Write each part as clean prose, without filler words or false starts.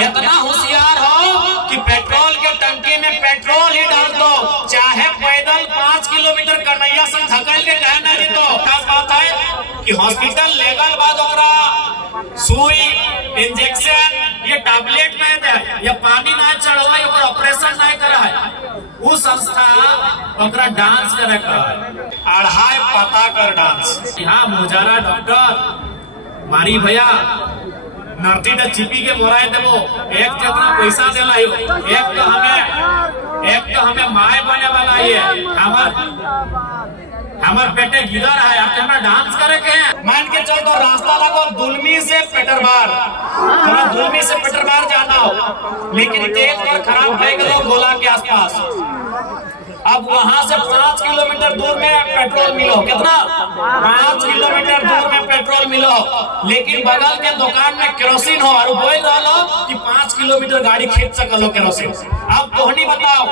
इतना होशियार हो कि पेट्रोल के टंकी में पेट्रोल ही डाल दो, चाहे पैदल 5 किलोमीटर कन्हैया से धकल के कहना जी। तो खास बात है कि हॉस्पिटल लेगल बाद सुई इंजेक्शन ये टैबलेट नहीं दे, ये पानी ना चढ़वा, ये ऑपरेशन नहीं करा है। वो संस्था ओकरा डांस करे का अढ़ाई पता कर डांस। यहाँ मुजारा डॉक्टर मारी भैया नर्ती ने चिपी के मोराए देवो, एक जितना पैसा देला ही, एक तो हमें माए बने वाला है, हमार बेटे गिदर है, आप हमें डांस करे के हैं। मान के चल तो रास्ता लगो दुलमी से पेटरबार, थोड़ा दुलमी से पेटरबार जाना हो, लेकिन तेल पर खराब हो गया गोला के आसपास। अब वहां से 5 किलोमीटर दूर में पेट्रोल मिलो, कितना 5 किलोमीटर दूर में पेट्रोल मिलो, लेकिन बगल के दुकान में केरोसिन हो और बोल रहा कि 5 किलोमीटर गाड़ी खींच सकलो केरोसिन। अब तोहनी बताओ,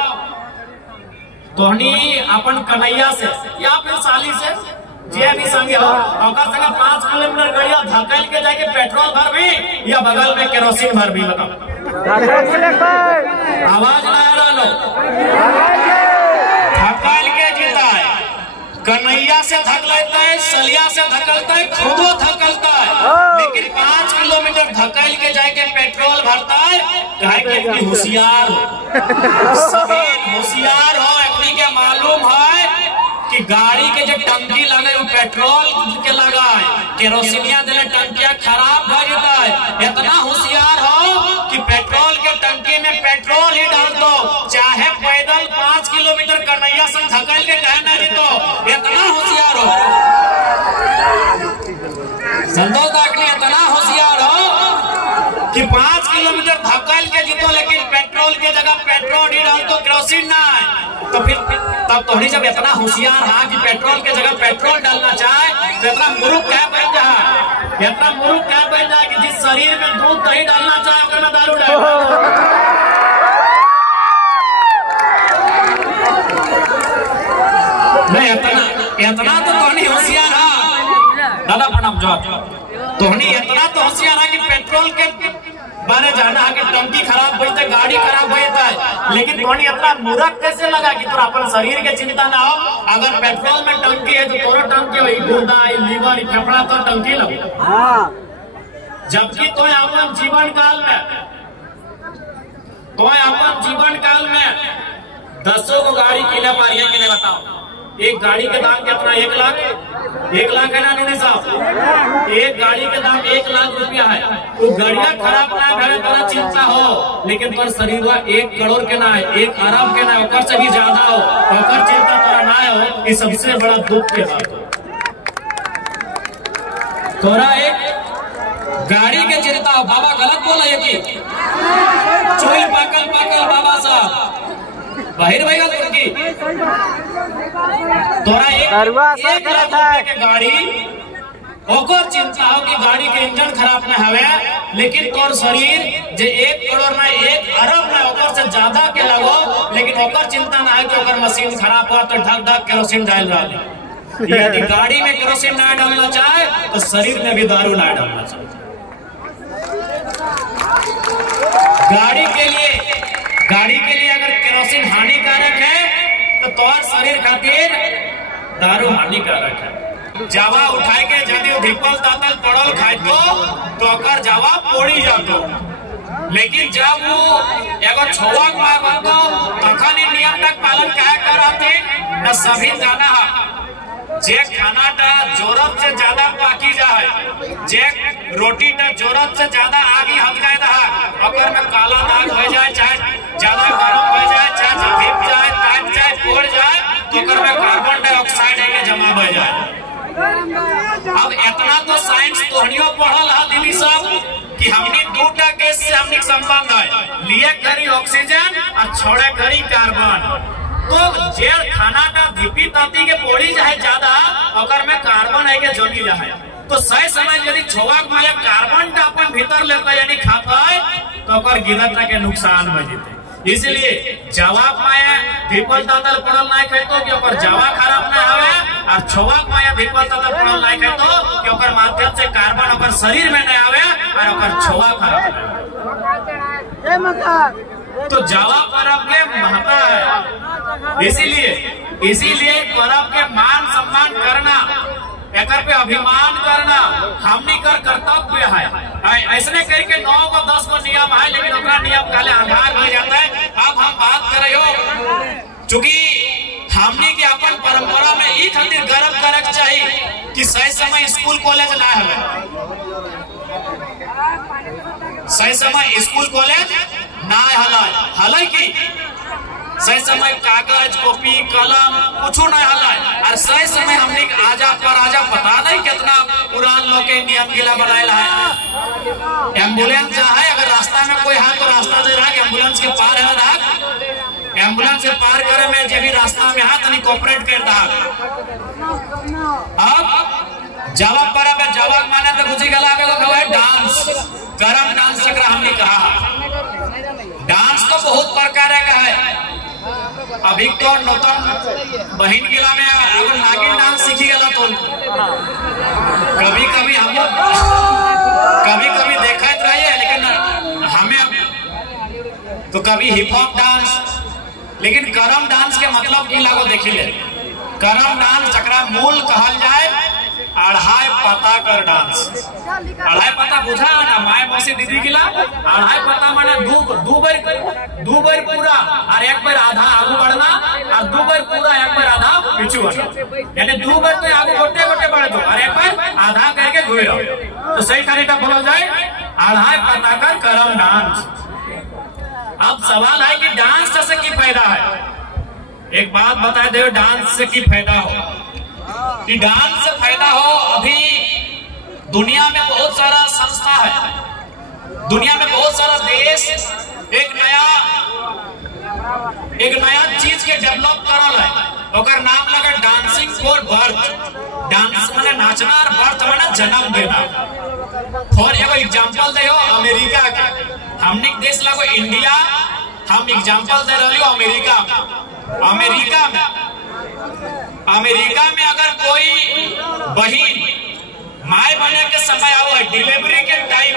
तोहनी अपन कन्हैया से या फिर साली से जे भी संगे हो, अगर संगे 5 किलोमीटर गाड़िया धकेल के जाके पेट्रोल भर भी या बगल में केरोसिन भर भी, बताओ आवाज ना आ रहा लो। धकेल के जीता है, कन्हैया से धकलता है, सलिया से धकलता है, खुदो धकलता है, लेकिन 5 किलोमीटर धकेल के जाके पेट्रोल भरता है। कहे कि होशियार हो, सभी होशियार हो, के मालूम है कि गाड़ी के जो टंकी लगे वो पेट्रोल के लगा है, केरोसिनिया दिले टंकिया खराब हो जाता है। इतना होशियार हो कि पेट्रोल के टंकी में पेट्रोल ही डाल दो, चाहे पैदल 5 किलोमीटर कन्हैया से धकेल के कहना जी। तो इतना होशियार हो संतोष दाकनी, इतना होशियार हो कि 5 किलोमीटर धकेल के जीतो, लेकिन पेट्रोल के जगह पेट्रोल ही डाल दो, केरोसिन ना है। तो फिर तब तोहनी जब इतना होशियार है कि पेट्रोल के जगह पेट्रोल डालना चाहे, तो इतना मुरुख क्या बन जाए, इतना मुरुख क्या बन जाए कि जिस शरीर में दूध दही डालना चाहे उधर में दारू डाल। नहीं इतना तो तोहनी होशियार है दादा, प्रणाम जवाब। तोहनी इतना तो होशियार है कि पेट्रोल के बारे जाना है कि टंकी खराब होता है, गाड़ी खराब होता है, लेकिन तोहनी इतना मूर्ख कैसे लगा कि तोरा अपन शरीर के चिंता ना हो। अगर पेट्रोल में टंकी है तो तोरो टंकी हो, गुर्दा लीवर फेफड़ा तो टंकी लगो, जबकि तो अपन जीवन काल में 10 को गाड़ी किने पारी है कि नहीं बताओ। एक गाड़ी के दाम कितना, 1 लाख है ना नहीं साहब, एक गाड़ी के दाम 1 लाख रुपया है। वो गाड़िया खराब ना करे तो चिंता हो, लेकिन तोर शरीर 1 करोड़ के ना है, 1 अरब के ना है, ओकर से भी ज्यादा हो, ओकर चिंता तोरा ना हो, ये सबसे बड़ा दुख के बात हो। तोरा एक गाड़ी के चिंता हो, बाबा गलत बोला ये कि चोल पाकल बाबा साहब बाहर भैया तुमकी तोरा 1 लाख रुपए के गाड़ी, ओकर चिंता हो कि गाड़ी के इंजन खराब ना हवे, लेकिन तोर शरीर जे 1 करोड़ ना 1 अरब ना ओकर से ज्यादा के लगो, लेकिन ओकर चिंता ना है कि ओकर मशीन खराब हो तो ढक केरोसिन डाल रहा। यदि गाड़ी में केरोसिन ना डालना चाहे तो शरीर में भी दारू ना डालना चाहे। गाड़ी के लिए अगर केरोसिन हानिकारक है तो तोर शरीर खातिर दारू हानिकारक है। जावा उठाए के यदि धिपल तातल पड़ल खाए तो ओकर जावा पोड़ी जातो, लेकिन जब वो एगो छोवा माय बनतो तखन इ नियम तक पालन काहे करते न सभी जाना है। जे खाना टा जरूरत से ज्यादा पाकी जाए, जे रोटी टा जरूरत से ज्यादा आगी हटकाए रहा, अगर में काला दाग हो जाए, चाहे ज्यादा गर्म हो जाए, चाहे धिप जाए, काट जाए, फोड़ जाए, तो अगर में कार्बन डाइऑक्साइड है जमा हो जाए। अब इतना तो साइंस तोहनियों पढ़ल है दिल्ली साहब कि हमने 2टा गैस से हमने संबंध है, लिए करी ऑक्सीजन और छोड़े करी कार्बन। तो जे खाना का धिपी ताती के पोड़ी जाए ज्यादा, अगर में कार्बन है के जमी जाए, तो सही समय यदि छोवा माया कार्बन टा अपन भीतर लेता यानी खाता है तो अगर गिरता के नुकसान हो जाते। इसलिए जवाब माया धिपल तातल पड़ल ना खाए तो कि ओकर जवा खराब ना आवे, और छोवा माया धिपल तातल पड़ल ना खाए तो कि ओकर माध्यम से कार्बन ओकर शरीर में ना आवे और ओकर छोवा खराब ना आवे। तो जावा पर्व के महत्ता है। इसीलिए पर्व के मान सम्मान करना, एक पे अभिमान करना हमनी कर कर्तव्य है। ऐसने करके 9 को 10 को नियम है, लेकिन अपना नियम काले आधार हो जाता है। अब हम बात कर रहे हो, चूंकि हमनी के अपन परंपरा में ई खातिर गर्व करक चाहिए कि सही समय स्कूल कॉलेज ना हवे, सही समय स्कूल कॉलेज ना हला की सही समय कागज कॉपी कलम कुछ ना हला। और सही समय हमने आजा पर आजा पता नहीं कितना पुरान लोग के नियम गिला बनाया है। एम्बुलेंस जहाँ है, अगर रास्ता में कोई है तो रास्ता दे रहा है, एम्बुलेंस के पार है रहा, एम्बुलेंस से पार करे में जब भी रास्ता में है तो कोऑपरेट कर रहा। अब जावा पर अब जावा माने तो बुझी गला है डांस, करम डांस चक्र हमने कहा। डांस तो बहुत प्रकार का है। अभी तो नौतन बहन गिला में अगर नागिन डांस सीखी गला तो कभी हम कभी देखते रहिए, लेकिन हमें तो कभी हिप हॉप डांस, लेकिन करम डांस के मतलब की लागो देखी ले। करम डांस चक्रा मूल कहल जाए अढ़ाई पता कर डांस। अढ़ाई पता बुझा ना माए मौसी दीदी गिला, अढ़ाई पता माने दो बार पूरा और एक बार आधा आगू बढ़ना, और 2 बार पूरा एक बार आधा पीछे बढ़ना। यानी 2 बार तो आगू गोटे बढ़ दो और एक बार आधा करके घूम रहो, तो सही तरीका बोला जाए अढ़ाई पता कर करम डांस। अब सवाल है कि डांस से की फायदा है। एक बात बता दे, डांस से की फायदा हो कि डांस से फायदा हो। अभी दुनिया में बहुत सारा संस्था है, दुनिया में बहुत सारा देश एक नया चीज के डेवलप करल है, ओकर नाम लगा डांसिंग फॉर बर्थ। डांस माने नाचना और बर्थ माने जन्म देना। फॉर एगो एग्जांपल दे हो अमेरिका के, हमने देश लगो इंडिया, हम एग्जांपल दे रही हो अमेरिका में अगर कोई बहन माय बने के समय आओ डिलीवरी के टाइम,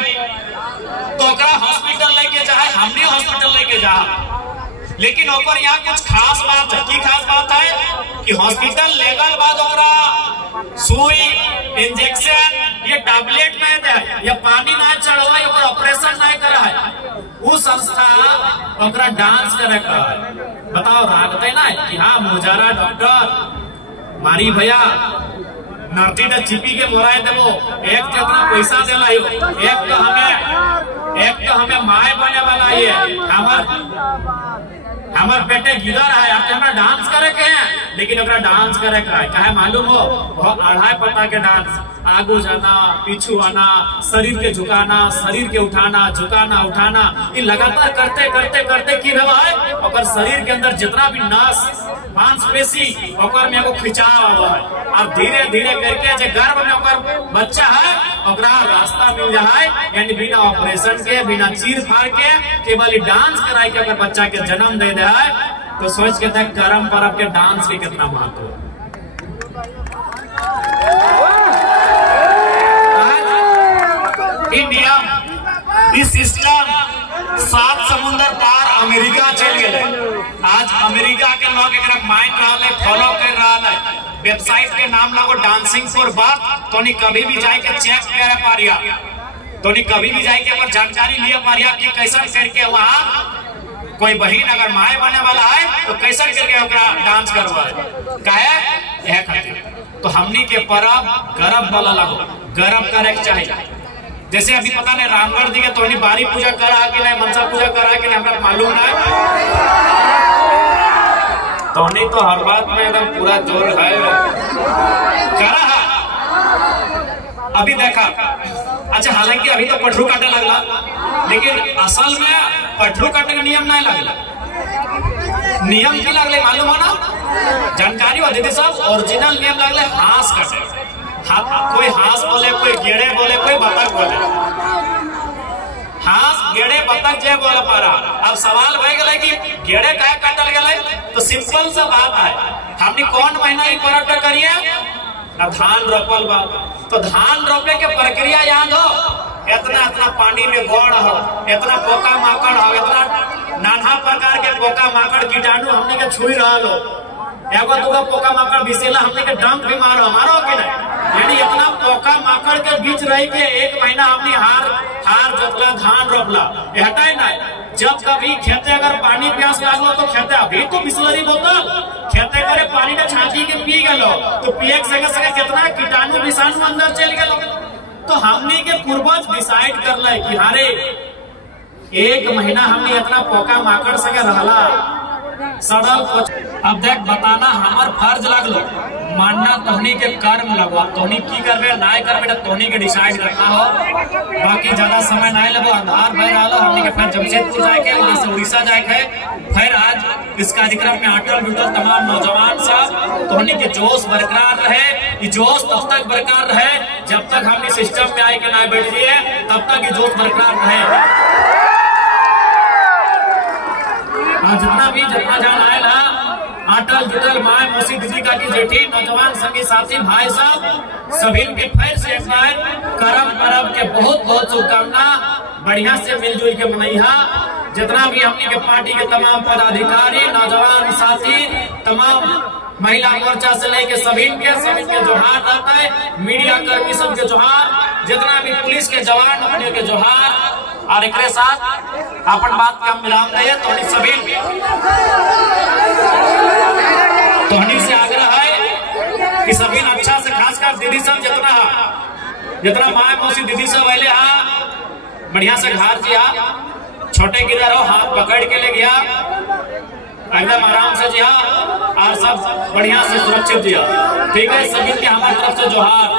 तो हॉस्पिटल लेके जाए, हमने हॉस्पिटल लेके जा। लेकिन ओकर यहाँ कुछ खास बात है। की खास बात है कि हॉस्पिटल लेगल बाद ओकरा सुई इंजेक्शन ये टैबलेट नहीं दे, या पानी ना चढ़वा, या ऑपरेशन नहीं करा है। वो संस्था ओकरा डांस करे का बताओ रागते ना कि हाँ मुजारा डॉक्टर मारी भैया नर्ती ने चिपी के मोराए देवो, एक जितना पैसा देला ही, एक तो हमें माए बने वाला ये हमार बेटे गिदर है, अब हमें डांस करे के हैं, लेकिन ओकरा डांस करे का है काहे मालूम हो, वो अढ़ाई पता के डांस, आगू जाना पीछू आना, शरीर के झुकाना, शरीर के उठाना झुकाना उठाना, ये लगातार करते करते करते की रहा है और शरीर के अंदर जितना भी नस मांसपेशी ओकर में एगो खिंचाव हुआ है, और धीरे धीरे करके जो गर्भ में ओकर बच्चा है ओकरा रास्ता मिल जाए, यानी बिना ऑपरेशन के बिना चीर फाड़ के केवल डांस कराई के अगर बच्चा के जन्म दे दे है, तो सोच के तक करम परब के डांस के कितना महत्व है। इंडिया इस सिस्टम 7 समुंदर पार अमेरिका चल गए। आज अमेरिका के लोग एक माइंड रहा है, फॉलो कर रहा है, वेबसाइट के नाम लगो डांसिंग फॉर बर्थ, तो नहीं कभी भी जाए के चेक करे पारिया, तो नहीं कभी भी जाए के अगर जानकारी लिए पारिया कि कैसा करके वहाँ कोई बहन अगर माए बने वाला है तो कैसा करके ओकरा डांस करवाए काहे यह खातिर। तो हमनी के परब गर्व वाला लगो, गर्व करे के चाहिए। जैसे अभी पता नहीं रामगढ़ जी के तो बारी पूजा करा कि नहीं, मनसा पूजा करा कि नहीं, हमरा मालूम नहीं, तो हर बात में एकदम पूरा जोर है करा है। अभी देखा अच्छा, हालांकि अभी तो पटरू काटे लगला, लेकिन असल में पटरू काटे का नियम नहीं लगला। नियम की लगले मालूम है ना, जानकारी हो दीदी साहब, ओरिजिनल नियम लगले हाथ काटे। कोई हाथ बोले, कोई गेड़े बोले, कोई बतख बोले, हाथ गेड़े बतख जे बोले पारा। अब सवाल भय गए कि गेड़े काहे काटल गए, तो सिंपल सा बात है, हमने कौन महीना ही पर्व करिए, धान रोपल बा, तो धान रोपे के प्रक्रिया याद हो, इतना इतना पानी में गौड़ हो, इतना पोका माकड़ हो, इतना नाना प्रकार के पोका माकड़ कीटाणु हमने के छुई रहा लो, एगो दूगो पोका माकड़ बिसेला हमने के डंक भी मारो हमारो के नहीं। यानी इतना पोका माकड़ के बीच रह के 1 महीना हमने हार जोतला, धान रोपला, हटाए ना। जब कभी खेते अगर पानी प्यास लागलो तो खेते अभी तो बिस्लरी बोतल खेते करे पानी ने छाती के पी गलो तो पिए के संगे संगे कितना कीटाणु विषाणु अंदर चल गलो। तो हमने के पूर्वज डिसाइड कर ले कि हारे 1 महीना हमने इतना पोका माकड़ संगे रहला सड़ल। अब देख बताना हमार फर्ज लगलो, मानना तोहनी के कर्म लगवा, तोहनी की करबे ना करबे तोहनी के डिसाइड करना हो। बाकी ज्यादा समय ना लेबो, अंधार भय रहा हमने के फिर जमशेदपुर जाए के उड़ीसा जाए के। फिर आज इस कार्यक्रम में अटल जुटल तमाम नौजवान सब तोहनी के जोश बरकरार रहे। ये जोश तब तक बरकरार रहे जब तक हमने सिस्टम में आए के ना बैठ जाइए, तब तक ये जोश बरकरार रहे। जितना जान आएला अटल जुटल माए मौसी दीदी का की जेठी नौजवान संगी साथी भाई साहब सभी के फिर से एक बार करम परब के बहुत बहुत शुभकामना। बढ़िया से मिलजुल के मनैहा। जितना भी हमने के पार्टी के तमाम पदाधिकारी नौजवान साथी तमाम महिला मोर्चा से लेके सभी के जोहार रहता है। मीडिया कर्मी सबके जोहार, जितना भी पुलिस के जवान अपने के जोहार। और एक साथ अपन बात का विराम दिए तो सभी तोहनी से आग्रह है कि सभी अच्छा से खासकर दीदी सब जितना माए मौसी दीदी सब अले हा बढ़िया से घर जिया, छोटे किधर हो हाथ पकड़ के ले गया एकदम आराम से जिया और सब बढ़िया से सुरक्षित जिया। ठीक है, सभी के हमारी तरफ से जोहार।